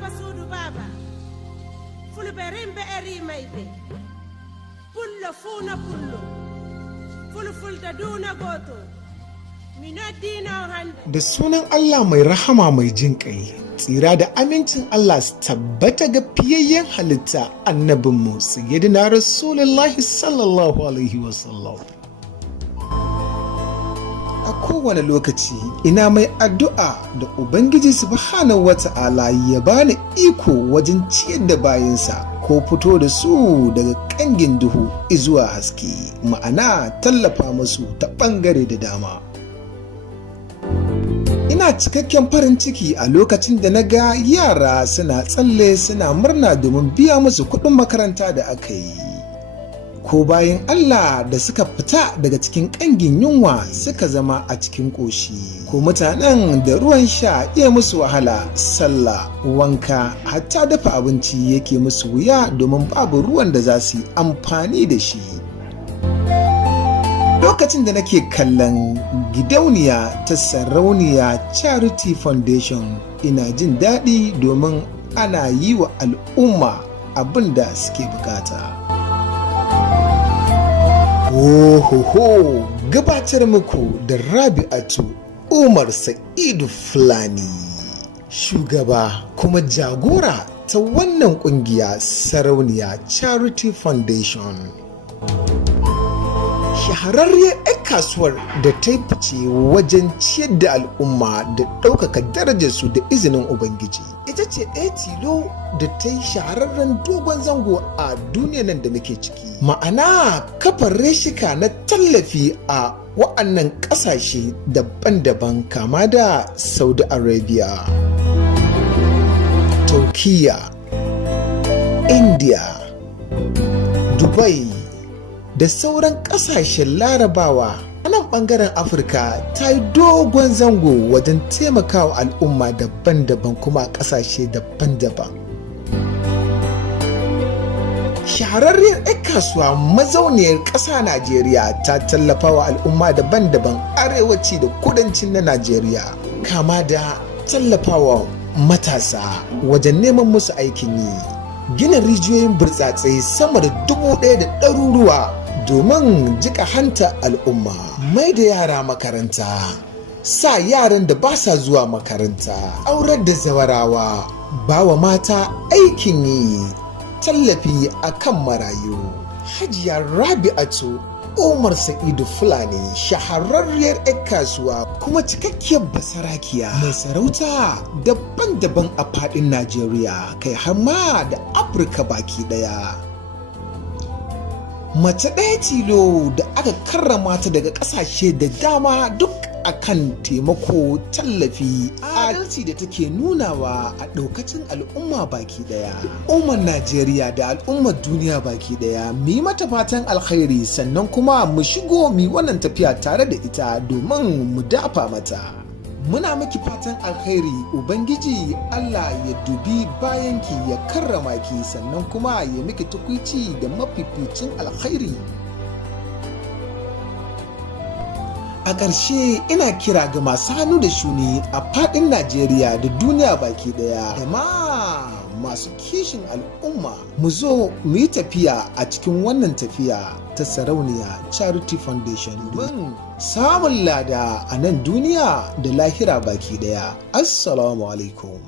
ba sudu baba fulberin be eri maibe pullo funa pullo fulfulta duna goto minadina hande. Da sunan Allah mai rahama mai jin ƙai, tsira da amincin Allah su tabbata ga fiyayyen halitta annabinmu sayyidina Rasulullahi sallallahu alaihi wasallam. A kowane lokaci ina mai addu'a da Ubangiji subhanahu wata'ala ya bani iko wajen ciyar da bayansa ko fito da su daga ƙangin duhu izuwa haske, ma'ana tallafa musu ta ɓangare da dama. Ina cikakken farin ciki a lokacin da na ga yara suna tsalle suna murna domin biya musu kuɗin makaranta da aka yi. Ko bayan Allah da suka fita daga cikin ƙangin yunwa suka zama a cikin ƙoshi. Ko mutanen da ruwan sha iya musu wahala, sallah, wanka, hatta dafa abinci yake musu wuya domin babu ruwan da za su yi amfani da shi. Lokacin da nake kallon gidauniya ta Sarauniya Charity Foundation ina jin daɗi domin ana yi wa al'umma abin da suke bukata. Ohoho, gabatar muku da Rabi'atu Umar Sa'idu Fulani, shugaba kuma jagora ta wannan ƙungiya Sarauniya Charity Foundation. Shahararriyar 'yan kasuwar da ta yi fice wajen ciyar da al'umma da ɗaukaka darajarsu da izinin Ubangiji. Ita ce ɗaya tilo da ta yi shahararren dogon zango a duniya nan da muke ciki. Ma'ana kafar reshika na tallafi a wa'annan ƙasashe daban-daban kama da Saudi Arabia, Turkiya, India, Dubai, da sauran ƙasashen larabawa. A nan ɓangaren Afirka ta yi dogon zango wajen taimakawa al'umma daban-daban kuma a ƙasashe daban-daban. Shahararriyar 'yan kasuwa mazauniyar ƙasa Najeriya ta tallafa wa al'umma daban-daban arewaci da kudancin na Najeriya, kama da tallafawa matasa wajen neman musu aikin yi, gina rijiyoyin burtsatsai sama da 1,000 da ɗaruruwa domin jika hanta al'umma, mai da yara makaranta, sa yaran da ba sa zuwa makaranta, aurar da zawarawa, ba wa mata aikin yi, tallafi a kan marayu. Hajiya Rabi'atu Umar Sa'idu Fulani, shahararriyar 'yan kasuwa kuma cikakkiyar basarakiya mai sarauta daban-daban a faɗin Najeriya, kai har ma da Afirka baki ɗaya. Mace ɗaya tilo da aka karrama ta daga ƙasashe da dama duk akan taimako, tallafi, adalci da take nunawa a ɗaukacin al'umma baki ɗaya. Al'ummar Najeriya da al'ummar duniya baki ɗaya mu yi mata fatan alkhairi, sannan kuma mu shigo mu wannan tafiya tare da ita domin mu dafa mata. Muna miki fatan alkhairi, Ubangiji Allah ya dubi bayanki ya karrama ki, sannan kuma ya miki tukuici da mafificin alkhairi. A ƙarshe ina kira ga masu hannu da shuni a faɗin Najeriya da duniya baki ɗaya da ma masu kishin al'umma, mu zo mu yi tafiya a cikin wannan tafiya ta Sarauniya Charity Foundation don samun lada a nan duniya da lahira baki ɗaya. Assalamu alaikum.